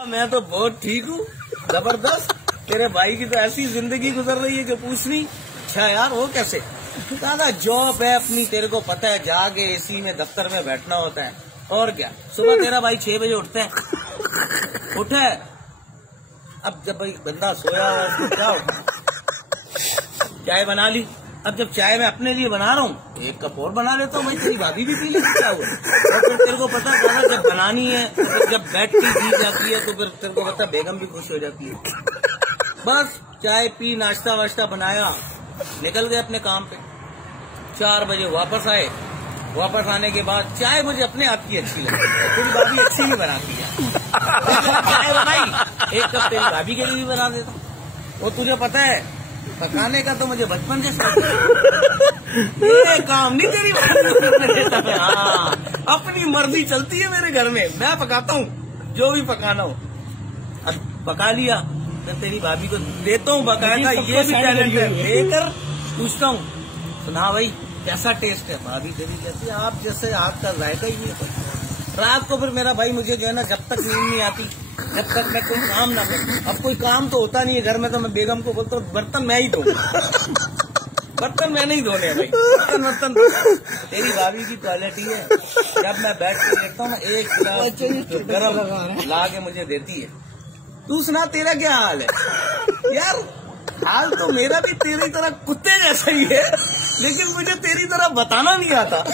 मैं तो बहुत ठीक हूँ, जबरदस्त। तेरे भाई की तो ऐसी जिंदगी गुजर रही है कि पूछ नहीं। अच्छा यार, वो कैसे? दादा जॉब है अपनी, तेरे को पता है, जाके एसी में दफ्तर में बैठना होता है। और क्या, सुबह तेरा भाई 6 बजे उठता है, उठे। अब जब भाई बंदा सोया हुआ उसको क्या उठा, चाय बना ली। अब जब चाय मैं अपने लिए बना रहा हूँ, 1 कप और बना लेता हूँ भाई, तेरी भाभी भी पी लेती, क्या हुआ? और फिर तेरे को पता है जब बनानी है, तो जब बैठ के पी जाती है तो फिर तेरे को पता है बेगम भी खुश हो जाती है। बस चाय पी, नाश्ता वाश्ता बनाया, निकल गए अपने काम पे। 4 बजे वापस आए। वापस आने के बाद चाय मुझे अपने आप की अच्छी लगी, तेरी भाभी अच्छी ही बनाती है। चाय बनाई, 1 कप तेरी भाभी के लिए भी बना देता। वो तुझे पता है, पकाने का तो मुझे बचपन से शौक है। ये काम नहीं तेरी भाभी को करने देता मैं। हाँ, अपनी मर्जी चलती है मेरे घर में, मैं पकाता हूँ जो भी पकाना हो। अब पका लिया, मैं तेरी भाभी को देता हूँ बकायदा, ये भी टैलेंट है। लेकर पूछता हूँ, सुना भाई कैसा टेस्ट है? भाभी तेरी कहती है आप जैसे हाथ का जायका ही नहीं है। रात को फिर मेरा भाई मुझे जो है ना, जब तक नींद नहीं आती, जब तक मैं कोई काम ना करूं, अब कोई काम तो होता नहीं है घर में, तो मैं बेगम को बोलता हूँ बर्तन मैं ही धोऊंगा। बर्तन मैं नहीं धोने भाई, बर्तन तेरी भाभी की क्वालिटी है। जब मैं बैठ के देखता हूँ, 1 गिलास गरम ला के मुझे देती है। तू सुना, तेरा क्या हाल है? यार हाल तो मेरा भी तेरी तरह कुत्ते जैसा ही है, लेकिन मुझे तेरी तरह बताना नहीं आता।